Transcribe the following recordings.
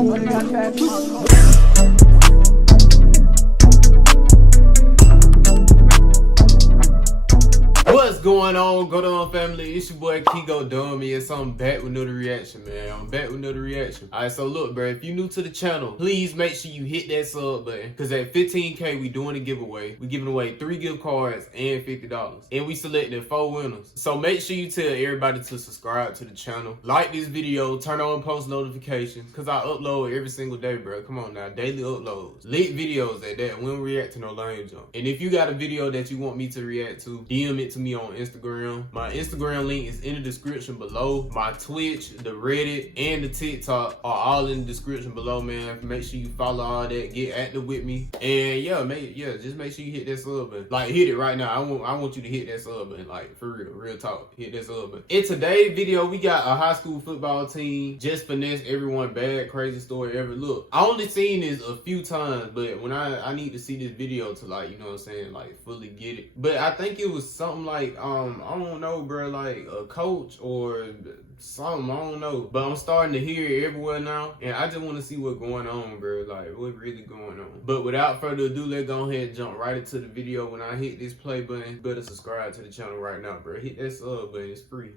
What's going on, GoDumb family? It's your boy KeeGoDumb. Yes, I'm back with another reaction, man. I'm back with another reaction. Alright, so look, bro, if you're new to the channel, please make sure you hit that sub button. Cause at 15K, we doing a giveaway. We giving away 3 gift cards and $50. And we selected 4 winners. So make sure you tell everybody to subscribe to the channel. Like this video, turn on post notifications. Cause I upload every single day, bro. Come on now, daily uploads. Lit videos at that. We don't react to no lame junk. And if you got a video that you want me to react to, DM it to me on Instagram. My Instagram link is in the description below. My Twitch, the Reddit, and the TikTok are all in the description below, man. Make sure you follow all that. Get active with me. And just make sure you hit that sub button. Like, hit it right now. I want you to hit that sub button. Like, for real talk. Hit that sub button. In today's video, we got a high school football team just finesse everyone bad, crazy story ever. Look, I only seen this a few times, but when I need to see this video to, like, you know what I'm saying, like, fully get it. But I think it was something like I don't know, bro, like a coach or something, I don't know. But I'm starting to hear it everywhere now, and I just want to see what's going on, bro. Like, what's really going on. But without further ado, let's go ahead and jump right into the video. When I hit this play button, you better subscribe to the channel right now, bro. Hit that sub button, it's free.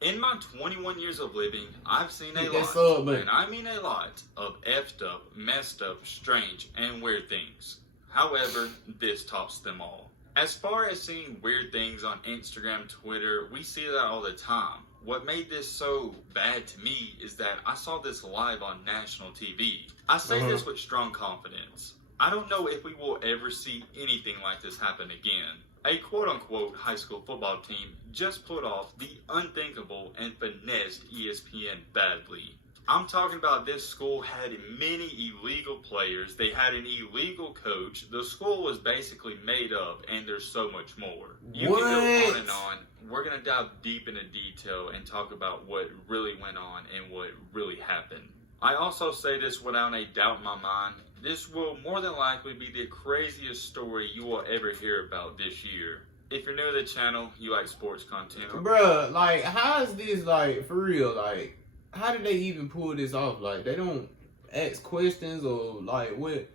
In my 21 years of living, I've seen a lot, and I mean a lot, of effed up, messed up, strange, and weird things. However, this tops them all. As far as seeing weird things on Instagram, Twitter, we see that all the time. What made this so bad to me is that I saw this live on national TV. I say this with strong confidence. I don't know if we will ever see anything like this happen again. A quote-unquote high school football team just put off the unthinkable and finessed ESPN badly. I'm talking about this school had many illegal players, they had an illegal coach, the school was basically made up, and there's so much more. You can go on and on. We're going to dive deep into detail and talk about what really went on and what really happened. I also say this without a doubt in my mind, this will more than likely be the craziest story you will ever hear about this year. If you're new to the channel, you like sports content. Bruh, like, how is this, like, for real, like, how did they even pull this off? Like, they don't ask questions or, like, what?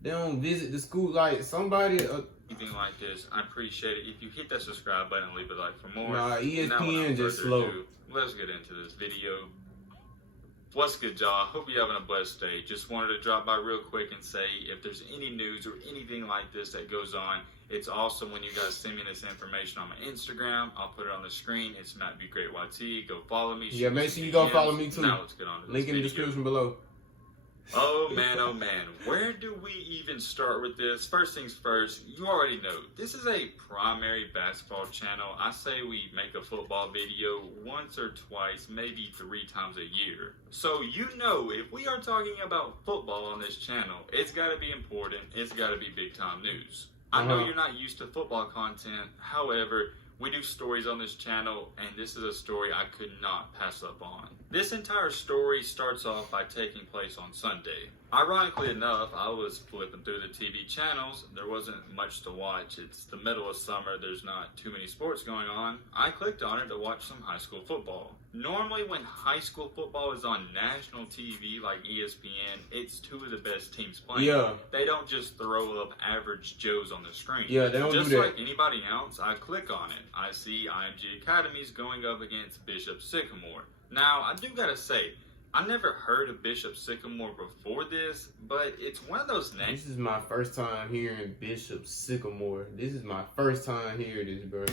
They don't visit the school, like, somebody... anything like this, I appreciate it. If you hit that subscribe button and leave a like for more. Nah, ESPN just slow. Let's get into this video. What's good, y'all? Hope you're having a blessed day. Just wanted to drop by real quick and say if there's any news or anything like this that goes on, it's awesome when you guys send me this information on my Instagram. I'll put it on the screen. It's Matt B Great YT. Go follow me. Yeah, make sure you go follow me too. Now let's get on to this link in the description below. Oh man, where do we even start with this? First things first, you already know, this is a primary basketball channel. I say we make a football video once or twice, maybe 3 times a year. So you know, if we are talking about football on this channel, it's gotta be important, it's gotta be big time news. I know you're not used to football content, however, we do stories on this channel, and this is a story I could not pass up on. This entire story starts off by taking place on Sunday. Ironically enough, I was flipping through the TV channels. There wasn't much to watch. It's the middle of summer. There's not too many sports going on. I clicked on it to watch some high school football. Normally when high school football is on national TV like ESPN, it's 2 of the best teams playing. Yeah. They don't just throw up average Joes on the screen. Yeah, they don't just do that. Like anybody else, I click on it. I see IMG Academies going up against Bishop Sycamore. Now, I do gotta say, I never heard of Bishop Sycamore before this, but it's one of those names. This is my first time hearing Bishop Sycamore. This is my first time hearing this, bro.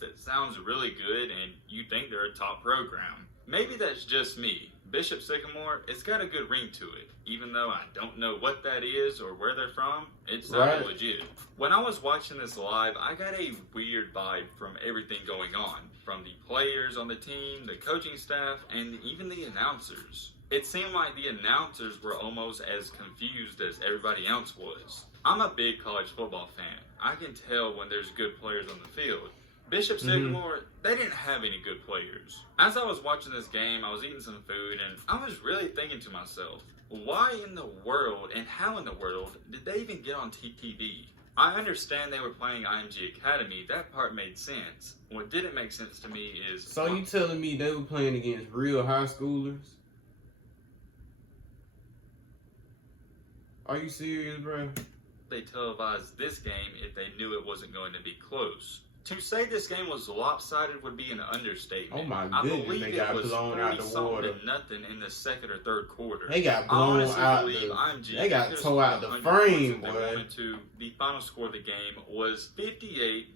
That sounds really good, and you think they're a top program. Maybe that's just me. Bishop Sycamore, it's got a good ring to it. Even though I don't know what that is or where they're from, it sounded legit. When I was watching this live, I got a weird vibe from everything going on. From the players on the team, the coaching staff, and even the announcers. It seemed like the announcers were almost as confused as everybody else was. I'm a big college football fan. I can tell when there's good players on the field. Bishop Sycamore, they didn't have any good players. As I was watching this game, I was eating some food, and I was really thinking to myself, why in the world and how in the world did they even get on TV? I understand they were playing IMG Academy. That part made sense. What didn't make sense to me is... So you telling me they were playing against real high schoolers? Are you serious, bro? They televised this game if they knew it wasn't going to be close. To say this game was lopsided would be an understatement. Oh my goodness, they got blown out the water. Nothing in the second or third quarter. They got blown out they got tore out the frame, boy. The final score of the game was 58-0.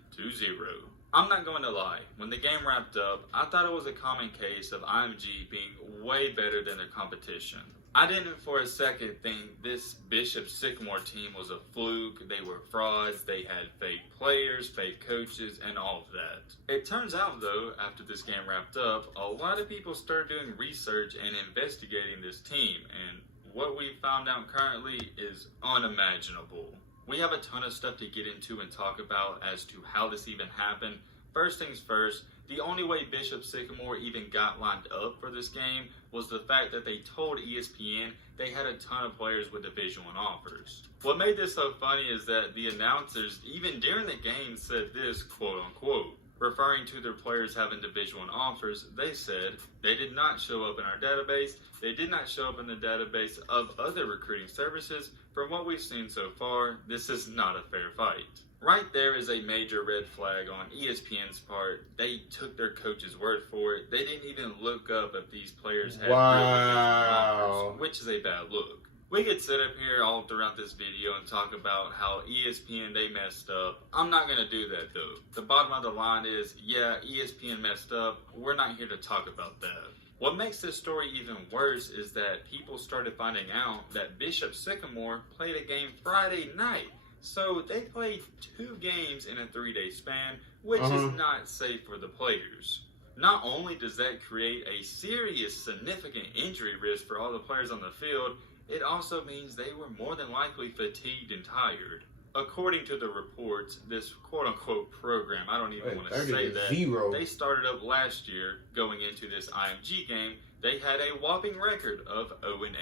I'm not going to lie. When the game wrapped up, I thought it was a common case of IMG being way better than their competition. I didn't for a second think this Bishop Sycamore team was a fluke. They were frauds. They had fake players, fake coaches, and all of that. It turns out, though, after this game wrapped up, a lot of people started doing research and investigating this team, and what we found out currently is unimaginable. We have a ton of stuff to get into and talk about as to how this even happened. First things first, the only way Bishop Sycamore even got lined up for this game was the fact that they told ESPN they had a ton of players with Division I offers. What made this so funny is that the announcers, even during the game, said this, quote unquote, referring to their players having Division I offers. They said they did not show up in our database. They did not show up in the database of other recruiting services. From what we've seen so far, this is not a fair fight. Right there is a major red flag on ESPN's part. They took their coach's word for it. They didn't even look up if these players had real offers, which is a bad look. We could sit up here all throughout this video and talk about how ESPN, they messed up. I'm not going to do that, though. The bottom of the line is, yeah, ESPN messed up. We're not here to talk about that. What makes this story even worse is that people started finding out that Bishop Sycamore played a game Friday night. So they played 2 games in a 3-day span, which is not safe for the players. Not only does that create a serious, significant injury risk for all the players on the field, it also means they were more than likely fatigued and tired. According to the reports, this quote-unquote program, I don't even want to say that, they started up last year going into this IMG game. They had a whopping record of 0-8.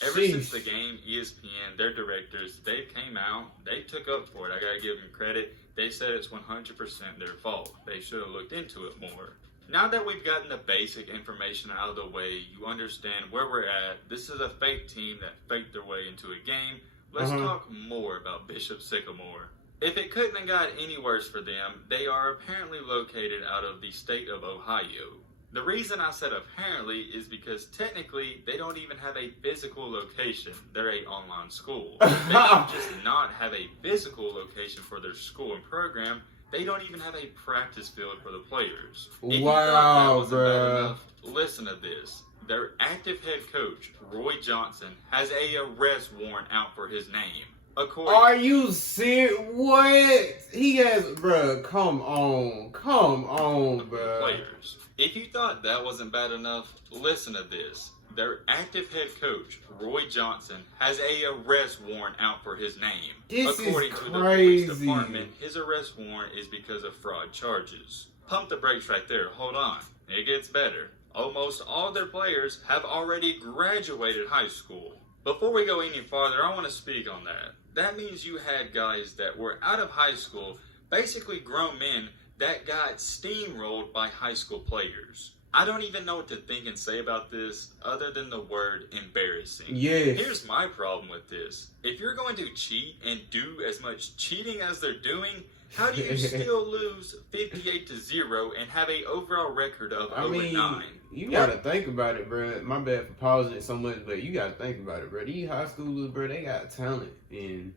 Ever since the game, ESPN, their directors, they came out, they took up for it. I gotta give them credit. They said it's 100% their fault. They should have looked into it more. Now that we've gotten the basic information out of the way, you understand where we're at. This is a fake team that faked their way into a game. Let's talk more about Bishop Sycamore. If it couldn't have got any worse for them, they are apparently located out of the state of Ohio. The reason I said apparently is because technically they don't even have a physical location. They're an online school. They don't just not have a physical location for their school and program. They don't even have a practice field for the players. Wow, bro. Listen to this. Their active head coach, Roy Johnson, has a arrest warrant out for his name. Are you serious? What? He has, bro. Come on, bro. Players. If you thought that wasn't bad enough, listen to this. Their active head coach, Roy Johnson, has a arrest warrant out for his name. According to the police department, his arrest warrant is because of fraud charges. Pump the brakes right there. Hold on. It gets better. Almost all their players have already graduated high school. Before we go any farther, I want to speak on that. That means you had guys that were out of high school, basically grown men, that got steamrolled by high school players. I don't even know what to think and say about this other than the word embarrassing. Yes. Here's my problem with this. If you're going to cheat and do as much cheating as they're doing, how do you still lose 58-0 and have an overall record of 0-9? You gotta think about it, bro. My bad for pausing it so much, but you gotta think about it, bro. These high schoolers, bro, they got talent, and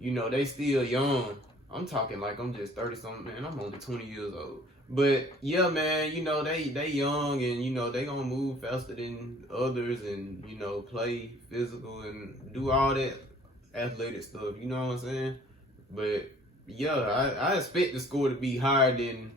you know they still young. I'm talking like I'm just 30-something, man. I'm only 20 years old. But yeah, man, you know they young, and you know they gonna move faster than others, and you know play physical and do all that athletic stuff. You know what I'm saying? But yeah, I expect the score to be higher than,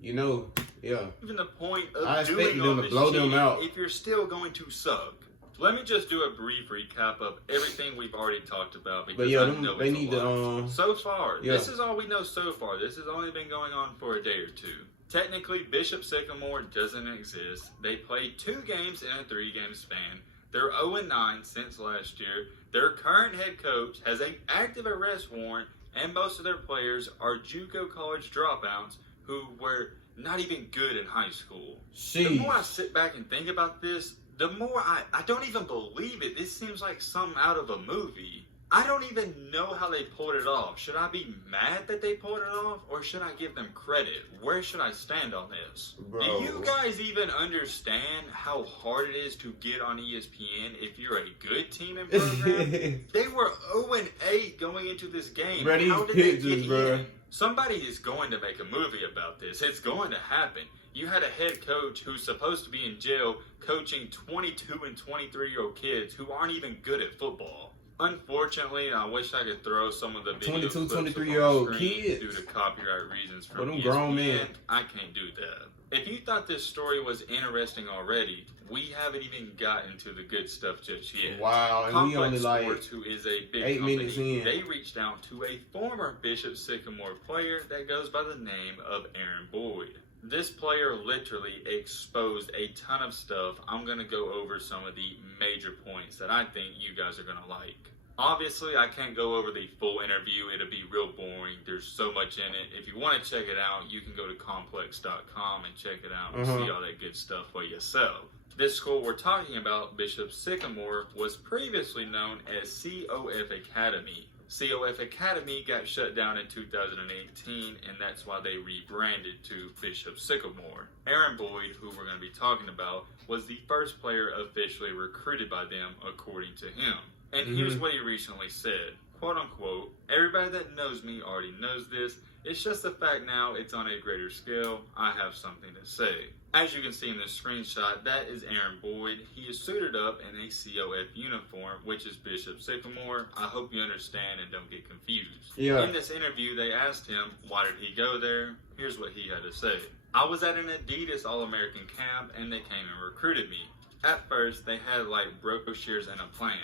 you know, yeah. Even the point of I expect doing them to blow them out if you're still going to suck. Let me just do a brief recap of everything we've already talked about, because I know they need to. So far, this is all we know so far. This has only been going on for a day or two. Technically, Bishop Sycamore doesn't exist. They played 2 games in a 3-game span. They're 0-9 since last year. Their current head coach has an active arrest warrant, and most of their players are JUCO college dropouts who were not even good in high school. Jeez. The more I sit back and think about this, the more I don't even believe it. This seems like something out of a movie. I don't even know how they pulled it off. Should I be mad that they pulled it off, or should I give them credit? Where should I stand on this? Bro. Do you guys even understand how hard it is to get on ESPN if you're a good team in program? They were 0-8 going into this game. Bro, how did pictures, they get bro. in? Somebody is going to make a movie about this. It's going to happen. You had a head coach who's supposed to be in jail coaching 22 and 23-year-old kids who aren't even good at football. Unfortunately, I wish I could throw some of the video 22, clips 23-year-old up on the screen kids. due to copyright reasons from them ESPN. grown men. I can't do that. If you thought this story was interesting already, we haven't even gotten to the good stuff just yet. Wow, and Complex we only like Sports, who is a big 8 company, minutes in. they reached out to a former Bishop Sycamore player that goes by the name of Aaron Boyd. This player literally exposed a ton of stuff. I'm going to go over some of the major points that I think you guys are going to like. Obviously, I can't go over the full interview. It'll be real boring. There's so much in it. If you want to check it out, you can go to complex.com and check it out and see all that good stuff for yourself. This school we're talking about, Bishop Sycamore, was previously known as COF Academy. COF Academy got shut down in 2018, and that's why they rebranded to Bishop Sycamore. Aaron Boyd, who we're going to be talking about, was the first player officially recruited by them, according to him. And here's what he recently said, quote unquote, "Everybody that knows me already knows this. It's just the fact now it's on a greater scale. I have something to say." As you can see in this screenshot, that is Aaron Boyd. He is suited up in a COF uniform, which is Bishop Sycamore. I hope you understand and don't get confused. Yeah. In this interview, they asked him, why did he go there? Here's what he had to say. "I was at an Adidas All-American camp, and they came and recruited me. At first, they had like brochures and a plan.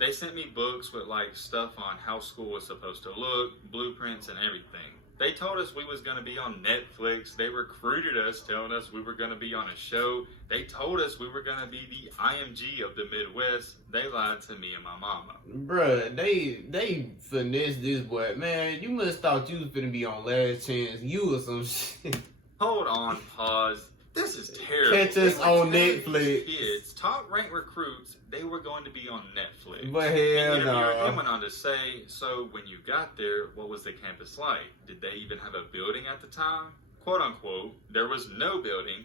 They sent me books with like stuff on how school was supposed to look, blueprints and everything. They told us we was going to be on Netflix. They recruited us telling us we were going to be on a show. They told us we were going to be the IMG of the Midwest. They lied to me and my mama." Bruh, they finessed this boy. Man, you must thought you was finna be on Last Chance U or some shit. Hold on, pause. This is terrible. Catch us They were on telling Netflix. these kids, top ranked recruits, they were going to be on Netflix. But hell The interviewer no. then went on to say, so when you got there, what was the campus like? Did they even have a building at the time? Quote unquote, "There was no building.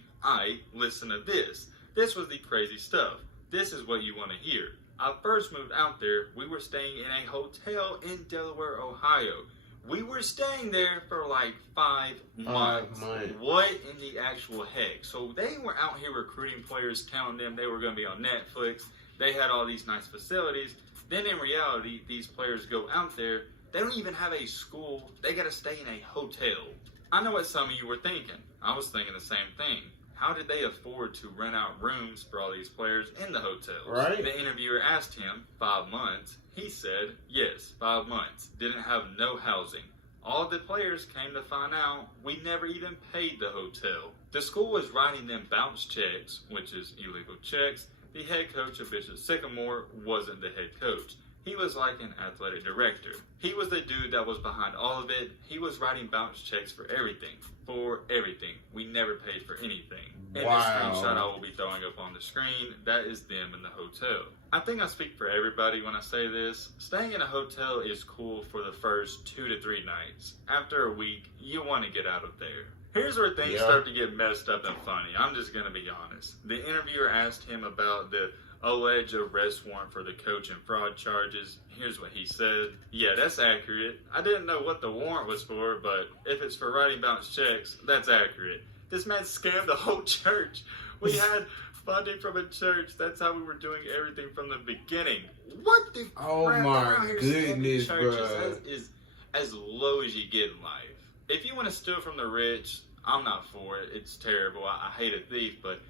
Listen to this. This was the crazy stuff. This is what you want to hear. I first moved out there. We were staying in a hotel in Delaware, Ohio. We were staying there for like 5 months. 5 months. What in the actual heck?" So they were out here recruiting players, telling them they were going to be on Netflix. They had all these nice facilities. Then in reality, these players go out there. They don't even have a school. They got to stay in a hotel. I know what some of you were thinking. I was thinking the same thing. How did they afford to rent out rooms for all these players in the hotels? Right. The interviewer asked him, 5 months. He said, yes, 5 months. Didn't have no housing. All the players came to find out we never even paid the hotel. The school was writing them bounce checks, which is illegal checks. The head coach of Bishop Sycamore wasn't the head coach. He was like an athletic director. He was the dude that was behind all of it. He was writing bounce checks for everything. For everything. We never paid for anything. And Wow. the screenshot I will be throwing up on the screen, that is them in the hotel. I think I speak for everybody when I say this. Staying in a hotel is cool for the first 2 to 3 nights. After a week, you want to get out of there. Here's where things start to get messed up and funny. I'm just going to be honest. The interviewer asked him about the alleged arrest warrant for the coach and fraud charges. Here's what he said. "Yeah, that's accurate. I didn't know what the warrant was for, but if it's for writing bounce checks, that's accurate. This man scammed the whole church. We had funding from a church. That's how we were doing everything from the beginning." What the Oh crap? my Around here goodness, scamming churches bruh. is as low as you get in life. If you want to steal from the rich, I'm not for it. It's terrible. I hate a thief, but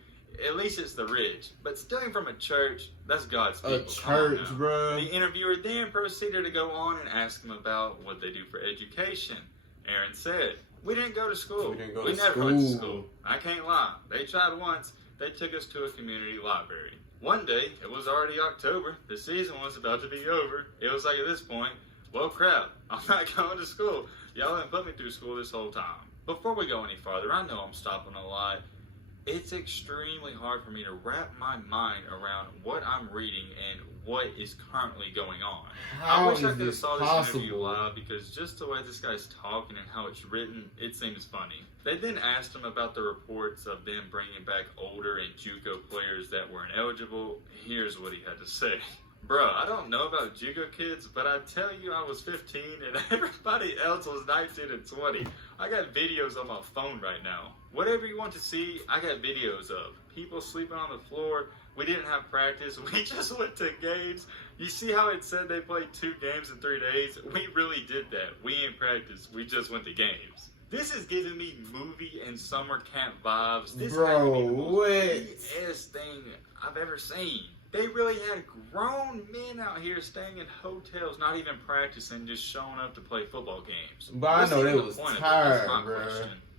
at least it's the rich. But stealing from a church, that's God's people. A Come on church, now. bruh. The interviewer then proceeded to go on and ask him about what they do for education. Aaron said, "We didn't go to school. We didn't go We to never went to school. school. I can't lie. They tried once. They took us to a community library. One day, it was already October. The season was about to be over. It was like at this point, well, crap, I'm not going to school. Y'all didn't put me through school this whole time." Before we go any farther, I know I'm stopping a lot. It's extremely hard for me to wrap my mind around what I'm reading and what is currently going on. I wish I could have saw this interview live, because just the way this guy's talking and how it's written, it seems funny. They then asked him about the reports of them bringing back older and JUCO players that were ineligible. Here's what he had to say. Bruh, I don't know about JUCO kids, but I tell you, I was 15 and everybody else was 19 and 20. I got videos on my phone right now. Whatever you want to see, I got videos of. People sleeping on the floor. We didn't have practice. We just went to games. You see how it said they played 2 games in 3 days? We really did that. We ain't practiced. We just went to games. This is giving me movie and summer camp vibes. This Bro, might be the most BS thing I've ever seen. They really had grown men out here staying in hotels, not even practicing, just showing up to play football games. But I know they was tired, bro.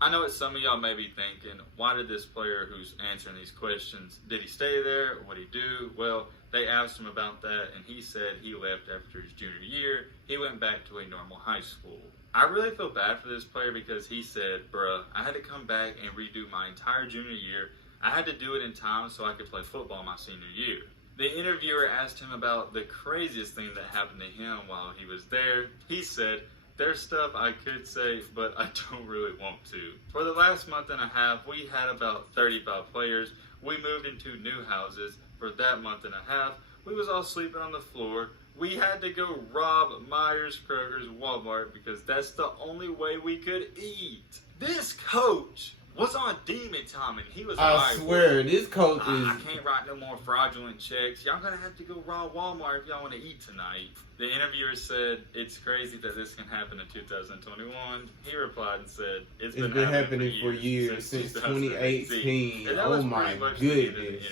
I know what some of y'all may be thinking, why did this player who's answering these questions, did he stay there? What did he do? Well, they asked him about that, and he said he left after his junior year. He went back to a normal high school. I really feel bad for this player, because he said, bruh, I had to come back and redo my entire junior year. I had to do it in time so I could play football my senior year. The interviewer asked him about the craziest thing that happened to him while he was there. He said, there's stuff I could say, but I don't really want to. For the last month and a half, we had about 35 players. We moved into new houses. For that month and a half, we was all sleeping on the floor. We had to go rob Myers, Kroger's, Walmart, because that's the only way we could eat. This coach was on demon time, and he was like, I swear, this coach is... I can't write no more fraudulent checks. Y'all gonna have to go rob Walmart if y'all want to eat tonight. The interviewer said, it's crazy that this can happen in 2021. He replied and said, it's been happening for years, since 2018. Oh my goodness.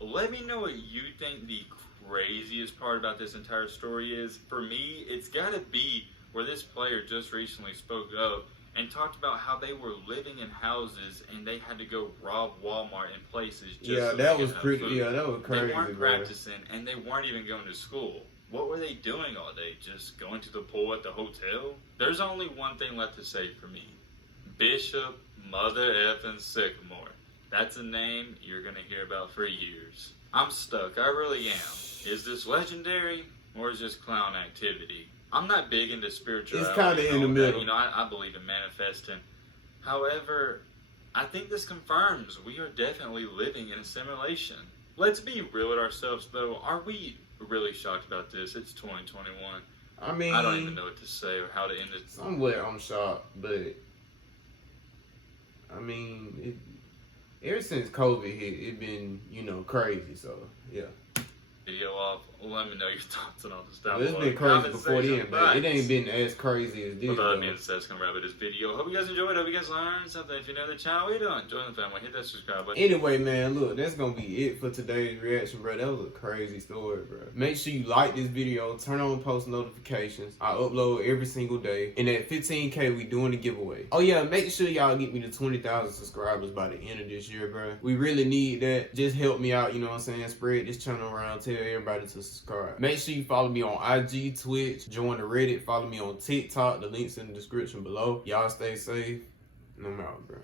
Let me know what you think the craziest part about this entire story is. For me, it's gotta be where this player just recently spoke up and talked about how they were living in houses and they had to go rob Walmart and places just so that was pretty. Food. Yeah, that was crazy. They weren't practicing, and they weren't even going to school. What were they doing all day? Just going to the pool at the hotel? There's only one thing left to say for me. Bishop Mother Effin' Sycamore. That's a name you're gonna hear about for years. I'm stuck. I really am. Is this legendary or is this clown activity? I'm not big into spirituality. It's kind of in the middle. You know, I believe in manifesting. However, I think this confirms we are definitely living in a simulation. Let's be real with ourselves, though. Are we really shocked about this? It's 2021. I mean, I don't even know what to say or how to end it. Somewhat I'm shocked, but I mean, ever since COVID hit, it been, crazy. So, yeah. Video off. Let me know your thoughts on all this stuff. It's been crazy before then, but it ain't been as crazy as this. With that being said, it's gonna wrap up this video. Hope you guys enjoyed. Hope you guys learned something. If you're new to the channel, what are you doing? Join the family. Hit that subscribe button. Anyway, man, look, that's gonna be it for today's reaction, bro. That was a crazy story, bro. Make sure you like this video, turn on post notifications. I upload every single day, and at 15K, we doing a giveaway. Oh yeah, make sure y'all get me to 20,000 subscribers by the end of this year, bro. We really need that. Just help me out, you know what I'm saying? Spread this channel around, tell everybody to subscribe. Make sure you follow me on IG, Twitch, join the Reddit, follow me on TikTok. The link's in the description below. Y'all stay safe, and I'm out, bro.